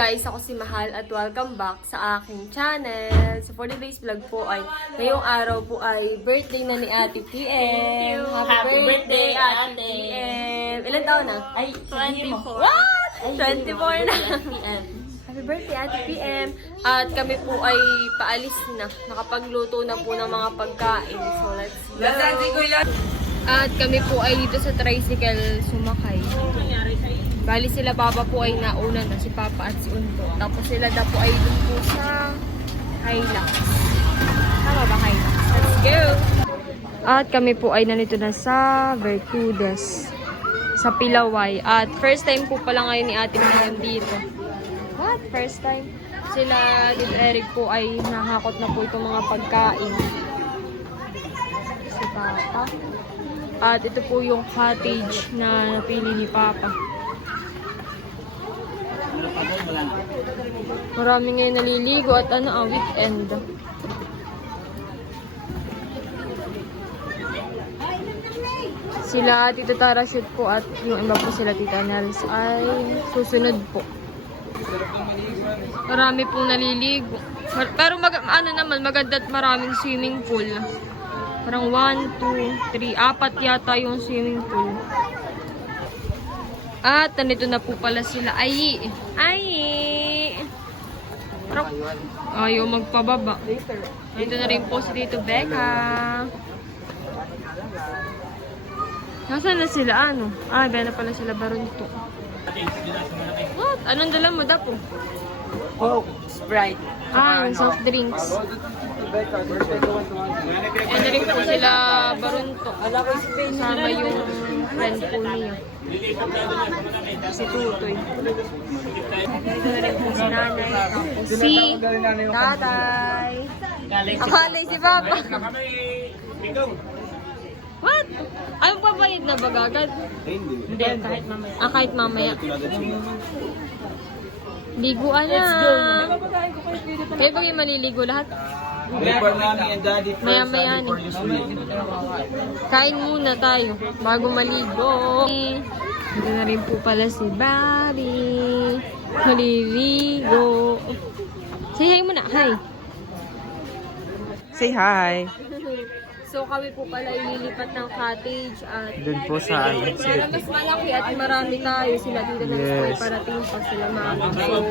guys, ako si Mahal at welcome back sa aking channel. So for today's vlog po ay, ngayong araw po ay birthday na ni Ate PM. Happy birthday, Ate PM. Ilan taon na? Ay, 24. What? 24 na. PM. Happy birthday, Ate PM. At kami po ay paalis na. Nakapagluto na po ng mga pagkain. So let's go. At kami po ay dito sa tricycle sumakay. Bali sila Papa po ay nauna na, si Papa at si Unto. Tapos sila daw po ay dun po sa Hilux. Tama ba Hilux? Let's go! At kami po ay nandito na sa Vertudes. Sa Pilaway. At first time po pala ngayon ni Ate Miriam dito. What? First time? Sila Did Eric po ay nahakot na po itong mga pagkain. Si Papa. At ito po yung cottage na napili ni Papa. Marami ngayon naliligo at weekend. Sila Tita Tara shoot po at yung iba po sila Tita Nels ay susunod po. Marami pong naliligo. Pero maganda at maraming swimming pool. Parang 1, 2, 3, 4 yata yung swimming pool. At nandito na po pala sila. Ay! Ayaw magpababa. Dito na rin po si Tito Becca. Nasaan na sila? Gana pala sila Barunto. What? Anong dala mo, Dapo? Coke, Sprite. Soft drinks. And rin po sila Barunto. Kasama yung friend po niya. Si Tutoy. Dito na rin po si Nanay. Si Tatay. Akalay si Papa. What? Ayaw pa bayad na bagagad? Hindi, kahit mamaya. Kahit mamaya. Liguan na. Kayo ba yung maliligo lahat? Maya-maya ni. Kain muna tayo bago maligo. Dito na rin po pala si Bobby. Maliligo. Say hi muna. Hi. Say hi. So kami po pala ililipat ng cottage at Doon po sa para mas malaki at marami tayo. Sila dito na yes. Parating pa sila mama. So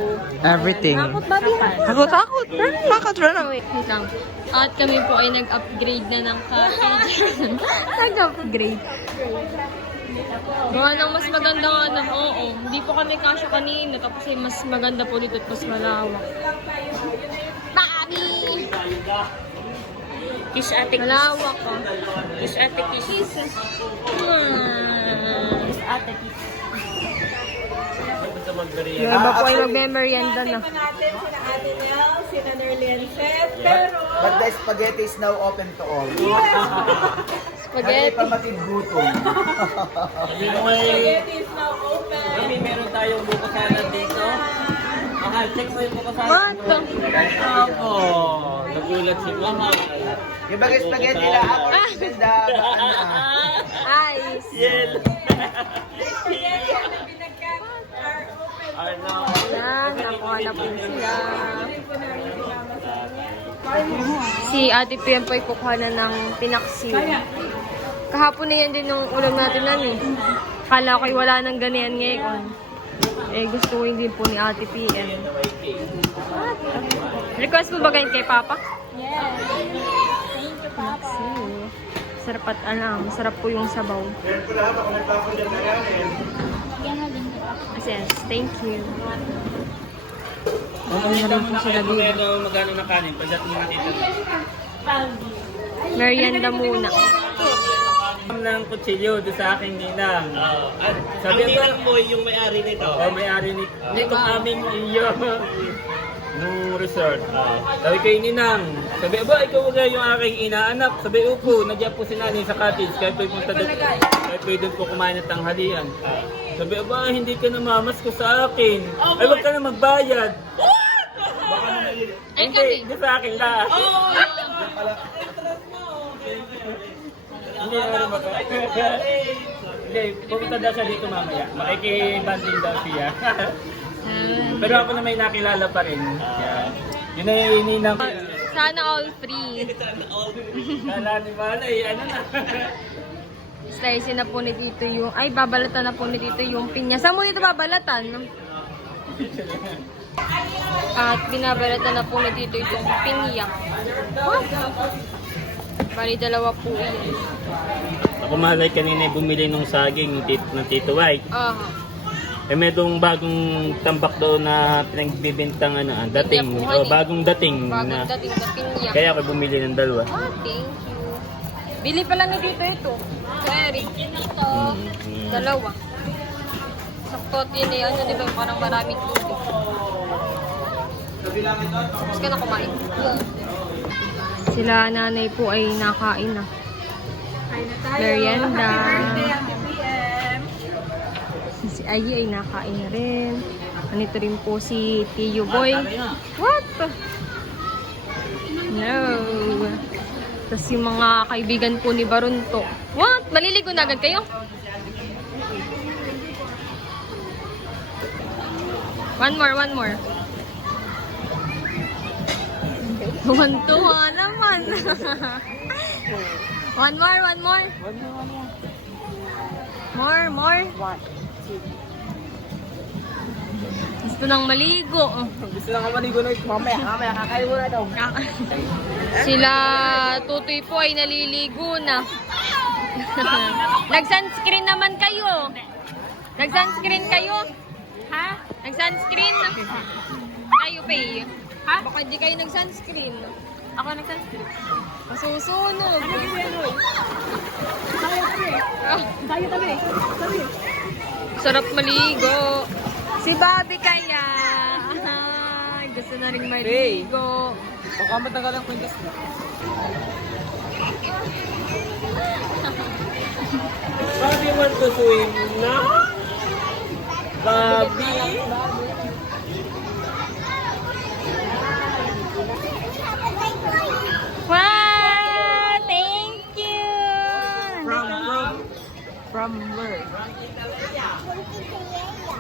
everything. takot Bobby. Takot. Takot run away. Wait lang. At kami po ay nag-upgrade na ng cottage. Nag-upgrade. Mga nang mas maganda nga na, oo. Hindi po kami kasya kanina. Tapos ay mas maganda po dito at mas malawak. Bobby! Kiss ate, kiss. Malawak ka. Kiss ate, kiss. Kiss ate, kiss. Yung iba po ay mag-merienda na. natin sina Ate Nel, sina Nerlienset, pero... But the spaghetti is now open to all. Hindi Spaghetti. pa matigutom. Spaghetti is now open. Kami meron tayong buko salad dito. Mahal, check mo yung buko salad. What? Ako, nagulat si Mahal. Yung bagay spaghetti lang ako. Ganda. Ice. Yel. Spaghetti na pinagkat are open. Ano? Yan, nakuha na po sila. Si Ate Pian po ay kukuha na ng pinaksiw. Kahapon na yan din yung ulam natin Kala ko'y wala nang ganyan ngayon. Gusto ko din po ni Ate PM. Request mo ba ganyan kay Papa? Yes. Thank you, Papa. Sarap at masarap po yung sabaw. Yes, thank you. Magkano na kanin? Pagdat mo nakita. Merienda muna. Ng kutsilyo doon sa aking ninang. Ang ninang mo yung may-ari nito. May-ari nito aming iyo. Nung resort. Sabi kay ninang, sabi, aba, ikaw ba yung aking inaanak? Sabi, upo, nandiyan po si nanay sa cottage. Kaya po'y punta doon. Kaya po'y doon po kumain ng tanghalian. Sabi, aba, hindi ka namamas ko sa akin. Ay, wag ka na magbayad. Hindi sa akin lahat. Hindi na Hindi, pumunta daw siya dito mamaya. Makikibanding daw siya. Pero ako na may nakilala pa rin. Yan. Yun ay ininang. Sana all free. Kala ni Malay, ano na. Slice na po ni Tito yung... Ay, babalatan na po ni Tito yung pinya. Saan mo dito babalatan? At binabalatan na po ni Tito itong pinya. Bali, dalawa po yan. Ako Malay kanina bumili nung saging ng Tito White. Eh may itong bagong tambak doon na pinagbibintang dating. Pinya po, honey. Bagong dating. Bagong na, dating na pinya. kaya ako bumili ng dalawa. Thank you. Bili pala ni Tito ito. So, Eric, ito. Dalawa. Sakto yun eh. Ano, di ba yung parang maraming tubig. Tapos ka na kumain. Sila nanay po ay nakain na. Merienda. Ate PM. Si Ayi ay nakain na rin. Nandito rin po si Tiyo Boy. What? No. Tapos yung mga kaibigan po ni Barunto. What? Maliligo na agad kayo? One more. Tuwan-tuwa naman. One more. More. Gusto nang maligo. Gusto lang ako maligo na mamaya kakain mo na daw. Sila Tutoy po ay naliligo na. Nag-sunscreen naman kayo. Nag-sunscreen kayo? Ha? Nag-sunscreen? Kayo, Pay. Ha? Baka di kayo nag-sunscreen. Ako nag-sunscreen. Masusunog. Tayo kami. Sarap maligo. Si Bobby kaya. Gusto na rin maligo. Baka matagal ang kwintas mo. Bobby want to swim na? Bobby? Wow! Thank you! From where?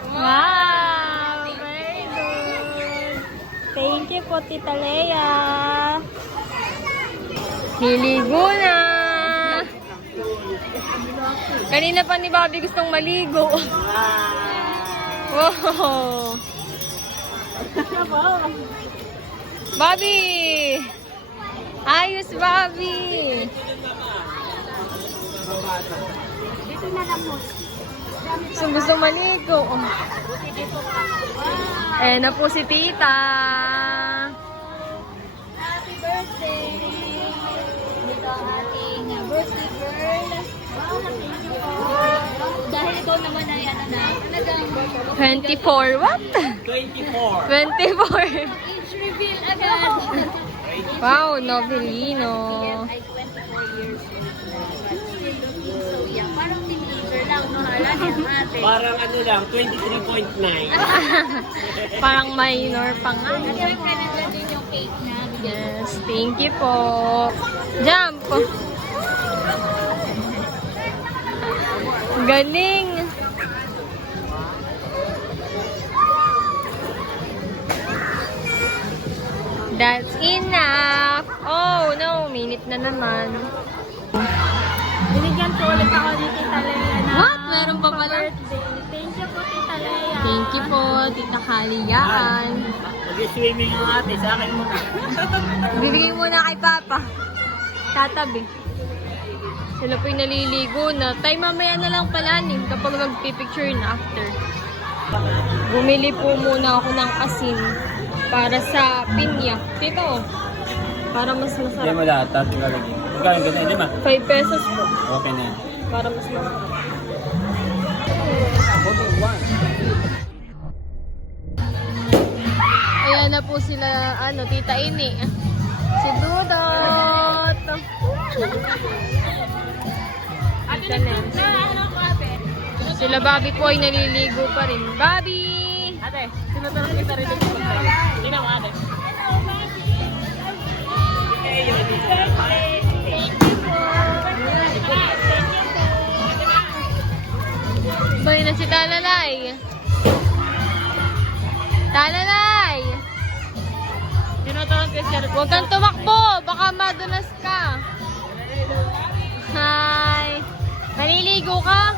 Wow! Very good! Thank you po, Tita Lea! Niligo na! Kanina pa ni Bobby gustong maligo. Wow! Bobby! Ayos, Bobby! Gusto maligo. Eh na po si Tita. Happy birthday! Ito ang ating birthday girl. Dahil ikaw naman ay ano na, talagang 24. What? 24. 24. age reveal agad. Wow, Novelino. Ay 24 years old. But still looking so young. Parang teenager lang, no? Hala niya ate. Parang ano lang, 23.9. Parang minor pa nga. At syempre, nandiyan din yung cake na. Yes, thank you po. Jump! Galing! That's enough! Oh no, minute na naman. Binigyan po ulit ako ni Tita Lea na What? Meron pa pala? birthday. Thank you po, Tita Lea. Thank you po, Tita Kaliyaan. Mag-swimming ang ate, sa akin muna. Bibigay muna kay Papa. Tatabi. Sila po'y naliligo na. Tay, mamaya na lang palanin kapag magpipicture na after. Bumili po muna ako ng asin para sa pinya. Dito, para mas Hindi masarap. mo lahat, tapos lalagyan. Magkano ganun, di ba? 5 pesos po. Okay na yan. Para mas masarap. Ayan na po sila, Tita Ini. Si Dudot. Tita Nels. Sila Bobby po ay naliligo pa rin. Bobby! Ate, sinutunod kita rin yung pagkain. Hindi na mo ate. Bay na si Talalay. Nanay! Huwag kang tumakbo, baka madulas ka. Hi! Maliligo ka?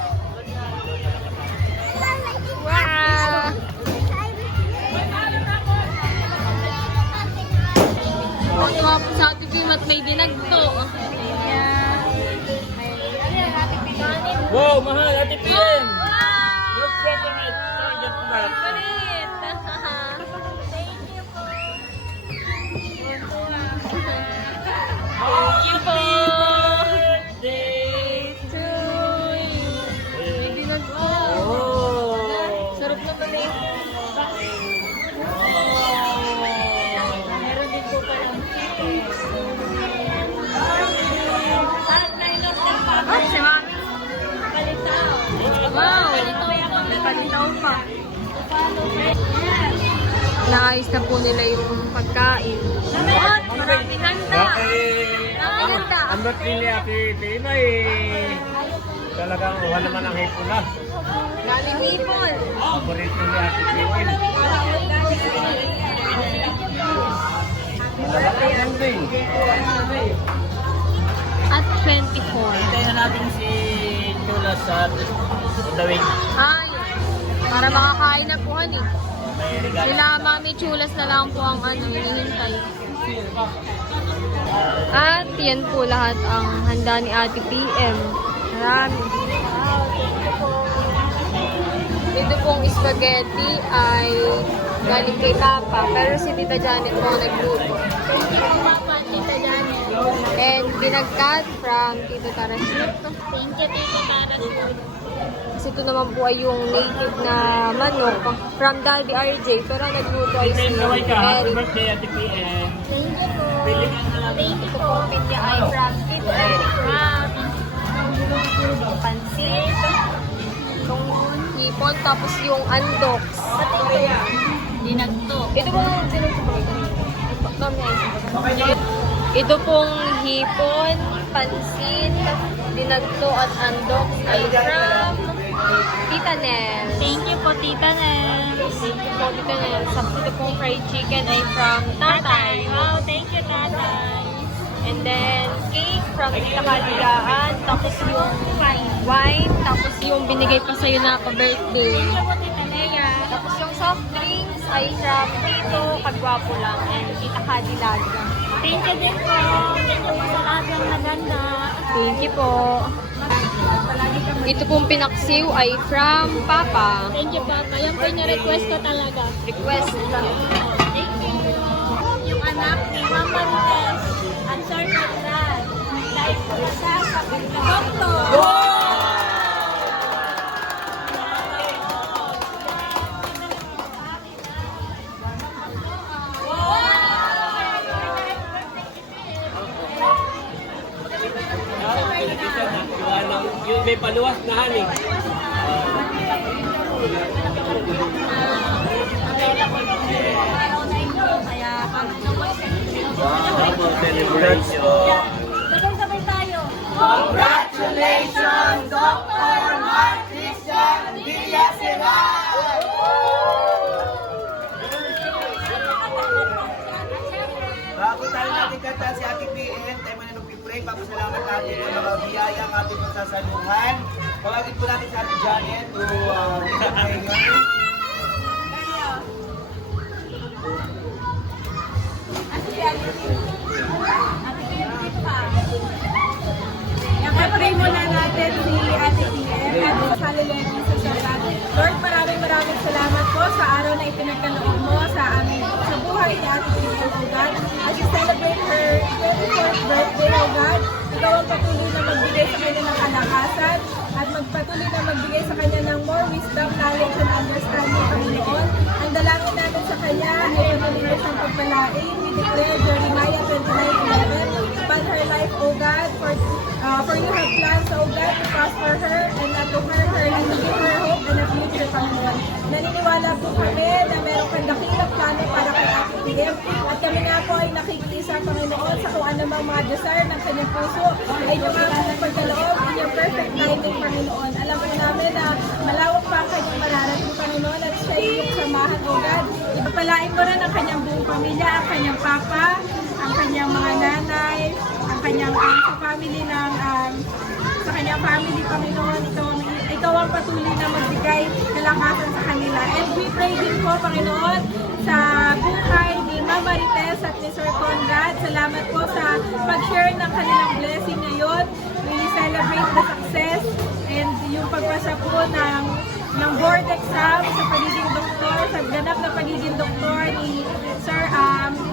Wow! Tuwa po sa Ate Pim at may dinagto. Wow, mahal, Ate Pim! Wow! Your favorite target snack. Kulit! Thank you po! Birthday! to you. May dinagto. Oh! Sarap na pala eh. Meron din po palang ah, si Mami. Palitaw. Wow. Palitaw pa. Naayos na po nila yung pagkain. What? Maraming handa. Maraming handa. Ang birthday Ate Pim ay talagang uha naman ang hipon na. Galing hipon. Paborito ni Ate Pim. At 24. Hintayin na natin si Chula sa Udawin. Ay, para makakain na po han eh. May regalo. Sila Mami Chulas na lang po ang hinihintay. At yan po lahat ang handa ni Ate PM. Marami. Dito pong spaghetti ay galing kay Papa. Pero si Tita Janet po ang nagluto. And binagkat from Tito Tarasut. Thank you, Tito Tarasut. Kasi ito naman po ay yung native na manok from Daddy RJ. Pero ang nagluto ay si Kaway ka. Happy Eric. birthday Ate Pim. Thank you po. Thank you po. Pizza ay from Tito Eric. Pansit. Itong hipon. Tapos yung andoks. Dinagto. Ito pong ito pong hipon, pansit, dinagto at andoks ay from Tita Nel. Thank you po, Tita Nel. Thank you po, Tita Nel. Tapos ito pong fried chicken ay from Tatay. Wow, thank you, Tatay. And then, cake from Tita Kaligaan. Tapos yung wine. Tapos yung binigay pa sa'yo na pa-birthday. Thank you po, Tita Lea. Tapos yung soft drinks ay from Tito Kagwapo lang and Tita Kadilaga. Thank you din po. Thank you po sa lahat ng maganda. Thank you po. Ito pong pinaksiw ay from Papa. Thank you, Papa. Yung po yung request ko talaga. Request lang. Thank you. Yung anak ni Mama Rites, ang Sir Pedran, dahil po siya sa doktor. Yung may paluwas na haling. Double celebration. Sabay-sabay tayo. Congratulations, Dr. Mark Christian Villaseral! Bago tayo natin kanta si Ate PM, tayo muna nagpipray, papasalamat natin sa mga biyaya ang ating magsasaluhan. Pagagin po natin si Ate Janet to pray ngayon. I-pray muna natin si Ate PM at hallelujah Jesus sa natin. Lord, maraming salamat po sa araw na ipinagkaloob mo sa amin sa buhay ni Ate PM, O God. As you celebrate her 24th birthday, O God, ikaw ang patuloy na magbigay sa kanya ng kalakasan at magpatuloy na magbigay sa kanya ng more wisdom, knowledge, and understanding, Panginoon. Ang dalangin natin sa kanya ay patuloy na siyang pagpalain. We declare Jeremiah 29:11 upon her life, O God, for you have plans, O God, to prosper her and not to hurt her and to give her hope and a future, Panginoon. Naniniwala po kami na meron kang dakilang plano para kay Ate PM at kami nga po ay nakikiisa, Panginoon, sa kung anumang mga desire ng kanyang puso ay yung mga pagkaloob in your perfect timing, Panginoon. Alam po namin na malawak pa ang kanyang mararating, Panginoon, at sa iyong samahan, O God. Pagpalain mo rin ang kanyang buong pamilya, ang kanyang papa, ang kanyang mga nanay, ang kanyang sa family ng sa kanyang family, Panginoon, ikaw ang patuloy na magbigay kalakasan sa kanila. And we pray din po, Panginoon, sa buhay ni Mama Marites at ni Sir Conrad. Salamat po sa pag-share ng kanilang blessing ngayon. We celebrate the success and yung pagpasa po ng board exam sa pagiging doktor, sa ganap na pagiging doktor ni Sir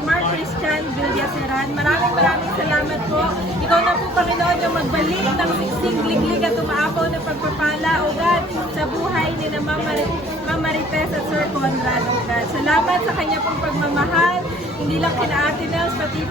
Mark Christian Villaseran. Maraming salamat po. Ikaw na po, Panginoon, yung magbalik ng siksing liglig at umaapaw na pagpapala, O God, sa buhay ni na Mama Marites at Sir Conrad, O God. Salamat sa kanya pong pagmamahal, hindi lang kina Ate Nels, pati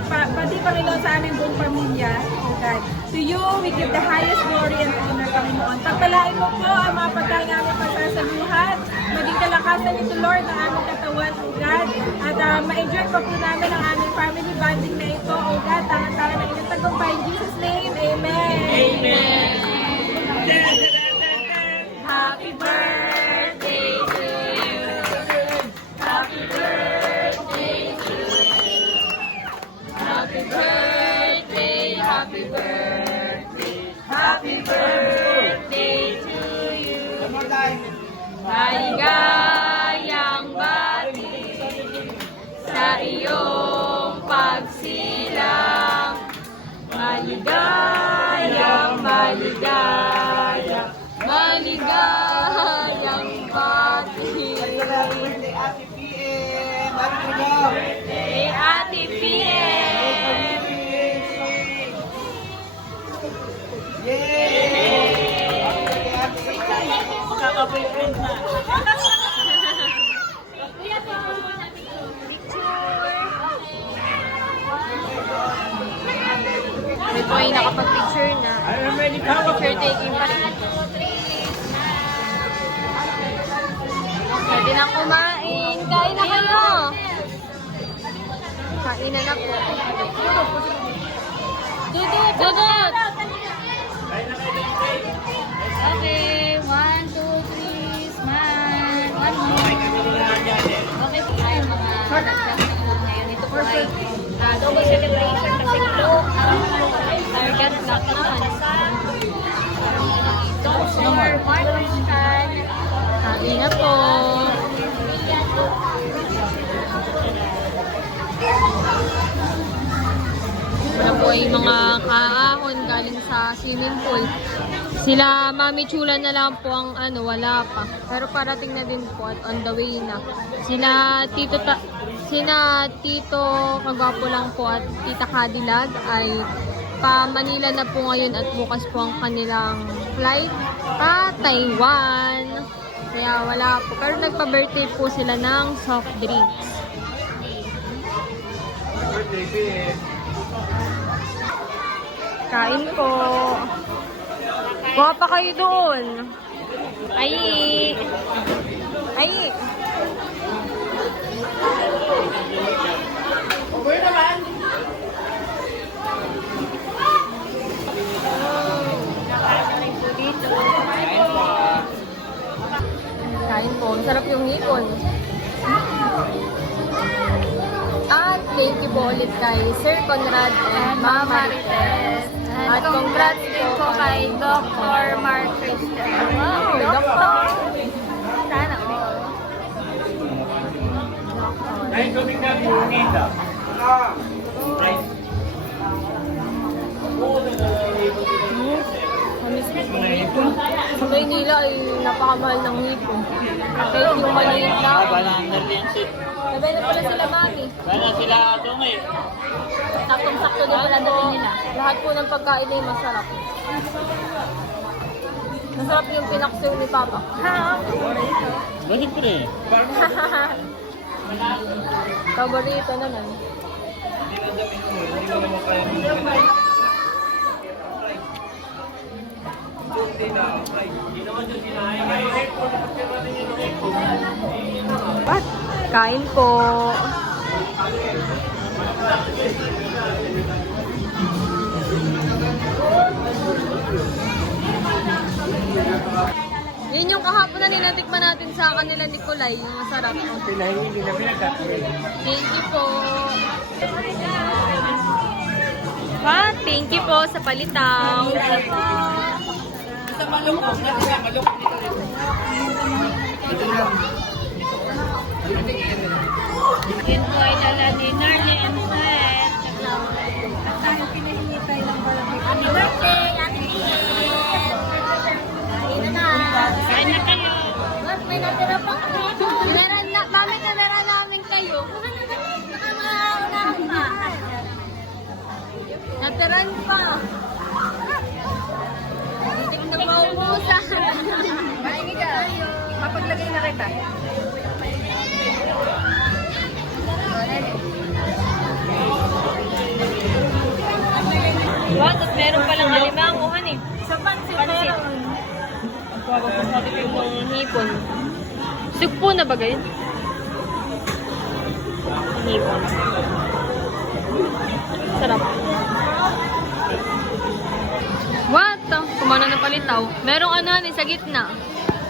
Panginoon sa aming buong pamilya, O God. To you, we give the highest glory and honor, Panginoon. Pagpalain mo po ang mga pagkain aming pagsasaluhan, maging kalakasan nito, Lord, ng aming katawan, O God. At ma-enjoy pa po namin ang aming family bonding na ito, O God. Tangan-tangan na inatagumpay. In Jesus' name, Amen. Amen. Happy birthday to you. Happy birthday to you. Happy birthday, happy birthday. Happy birthday to you. Maligayang bati sa iyong pagsilang. Maligayang bati. Ate PM! Happy birthday! Hey, Ate PM! Magkaka-boyfriend na. May po ay nakapag-picture na. Picture taking pa rin. Pwede na kumain. Kain na kayo. Kain na po. Dudut! Okay, 1, 2, 3, smile. One more. Okay po tayo mga nagsasaluhan ngayon. Ito po ay double celebration kasi flow target lock naman. Dr. Mark Christian. Kain na po. Wala po ay mga kaahon galing sa swimming pool. Sila Mami Chula na lang po ang wala pa. Pero parating na din po at on the way na. Sina Tito Kagwapo lang po at Tita Cadillac ay pa Manila na po ngayon at bukas po ang kanilang flight pa Taiwan. Kaya wala po. Pero nagpa-birthday po sila ng soft drinks. Kain po. Buha pa kayo doon. Ay. Kain po. Sarap yung hipon. At thank you po ulit kay Sir Conrad and Mama Marites. At congrats po kay Dr. Mark Christian. Wow, Doctor! Sana ulit. Ay, tubig na po, kita. Kamis po ng hipon. Sa Maynila ay napakamahal ng hipon. Kahit yung maliit lang. Sabay na pala sila, Mami. Wala sila doon eh. Saktong-sakto din pala dating nila. Lahat po ng pagkain ay masarap. Masarap yung pinaksaw ni Papa. Bakit po rin? Paborito naman. What? Kain po. Yun yung kahapon na ninatikman natin sa kanila ni Kulay, yung masarap. Pinahingi na pinagkakit. Thank you po. Pa, thank you po sa palitaw. Yan po ay dala ni Narnie and Fred. Tayo pinahingi tayo ng barbecue. Happy birthday, Ate Kain na. Kain na kayo. What? May natira pa kami. Bakit nanara namin kayo? Nakamaunahon pa. Natiran pa. Hindi na maubusan. Kain ka. Mapaglagay na kita. What? At meron palang alimanguhan eh. Sa pansit. Pansit. Yung hipon. Sugpo na ba gayon? Hipon. Sarap. What? Kumana na palitaw. Merong ano sa gitna.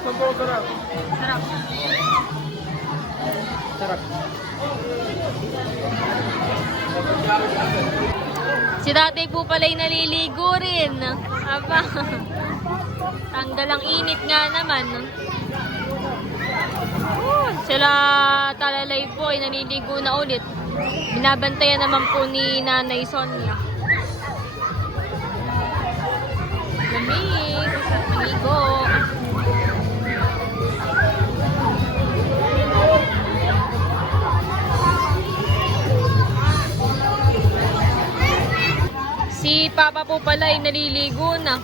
Sarap. Sarap. Sarap. Si tatay po pala'y naliligo rin. Aba. Tanggal ang init nga naman. Sila talalay po ay naliligo na ulit. Binabantayan naman po ni Nanay Sonia. Lamig. Maligo. Si Papa po pala ay naliligo na.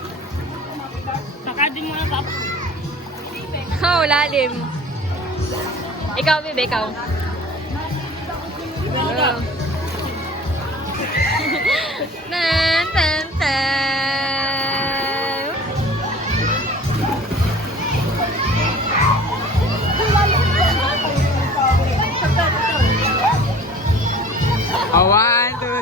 Sakadin mo na Papa. Oh, lalim. Ikaw, Bibe, ikaw. Tan, tan, tan. Awan, tuloy.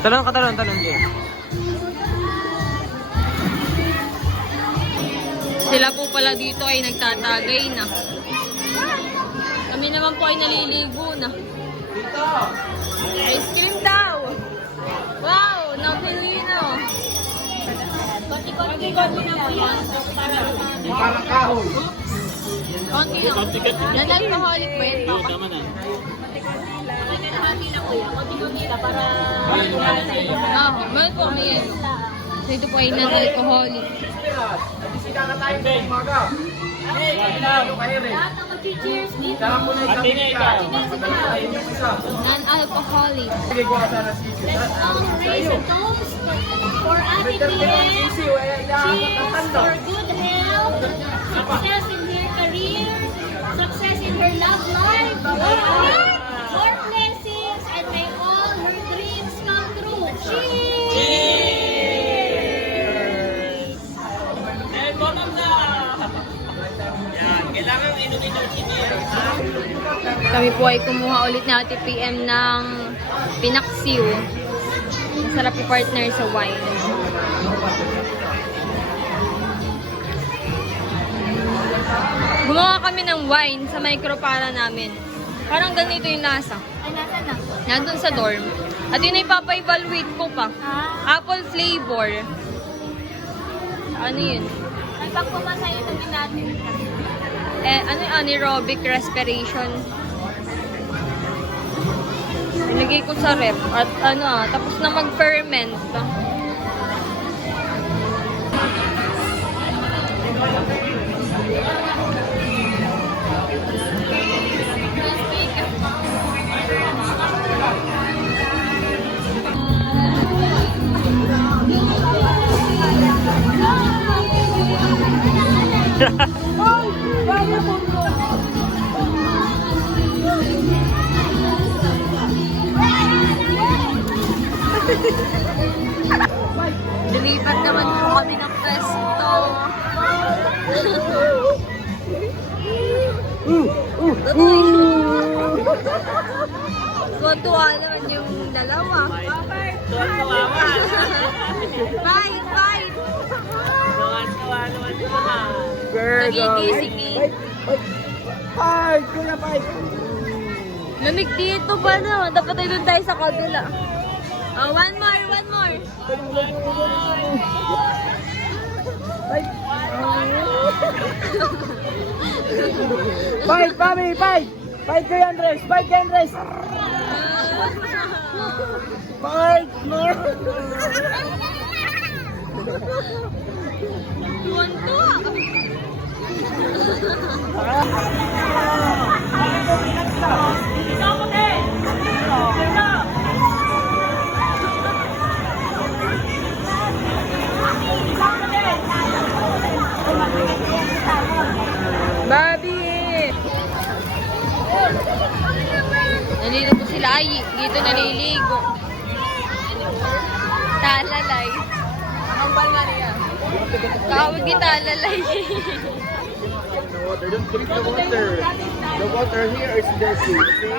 Talon ka, talon, Jay. Sila po pala dito ay nagtatagay na. Kami naman po ay naliligo na. Ice cream daw! Wow! Napilino! Konti-konti na po yan. Parang kahoy. Konti lang. Non-alcoholic ba yan, Papa? Tama na. Konti na po yan. Konti-konti na para... Ah, meron po kami yan. So ito po ay non-alcoholic. Lahat ang mag-cheers dito. Ate na ikaw. Non-alcoholic. Let's all raise a toast for Ate Pien. Cheers for good health, success in her career, success in her love life, more blessings, and may all her dreams come true. Cheers! Kami po ay kumuha ulit na Ate PM ng pinaksiw. Masarap i-partner sa wine. Gumawa kami ng wine sa micropara namin. Parang ganito yung lasa. Ay, nasan na? Nandun sa dorm. At yun ay papa-evaluate ko pa. Apple flavor. Ano yun? Ay, pag pumasaya namin natin. Ano yung anaerobic respiration? Ilagay ko sa ref. At tapos na mag-ferment. Lumipat naman po kami ng pwesto. Tuwa naman yung dalawa. Fight! Fight! Nagigising eh. Fight! Kuya, fight! Lamig dito pa na. Dapat ay doon tayo sa kabila. Oh, one more, one more. Fight, Mami! Fight! Fight kay Andres! Fight kay Andres! Fight! More! Tuwan-tuwa. Bobby! Nandito po sila ay dito naliligo. Talalay. Ambal nga niya. Tawag ni talalay. Don't drink the water. The water here is dirty, okay?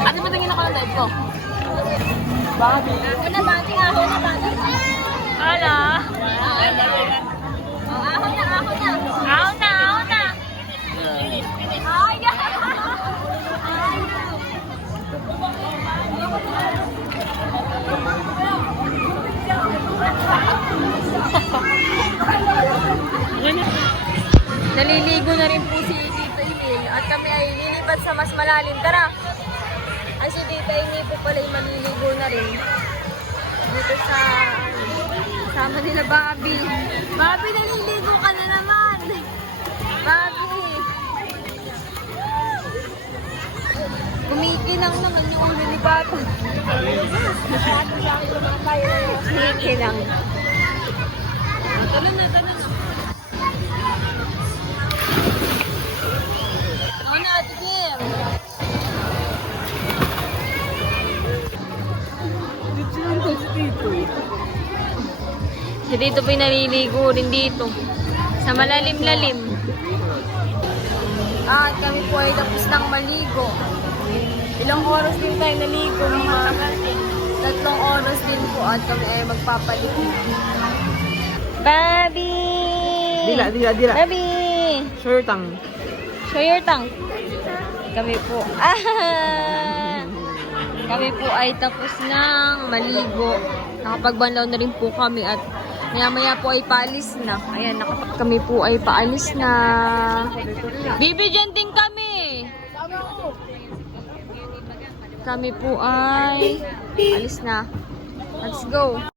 Ano ba tingin ako ng live ko? Bobby! Ako na bati, ako na bati. Hala? Ahon na. Ahon na. Ahon na. Naliligo na rin po si Tita Emil at kami ay lilipat sa mas malalim. Tara! Ay si Tita Emil po pala ay maliligo na rin. Dito sa sama nila Bobby. Bobby, naliligo ka na naman! Bobby! Kumikinang naman yung ulo ni Bobby. Kumikinang. Tala na. Ako na, Ate Kim. Si dito po naliligo rin dito. Sa malalim-lalim. At kami po ay tapos ng maligo. Ilang oras din tayo naligo. Mga 3 oras din po at kami ay magpapaligo. Bobby! Dila. Bobby! Show your tongue. Show your tongue. Kami po. Kami po ay tapos ng maligo. Nakapagbanlaw na rin po kami at maya-maya po ay paalis na. Ayan, kami po ay paalis na. Bibigyan din kami. Kami po ay alis na. Let's go.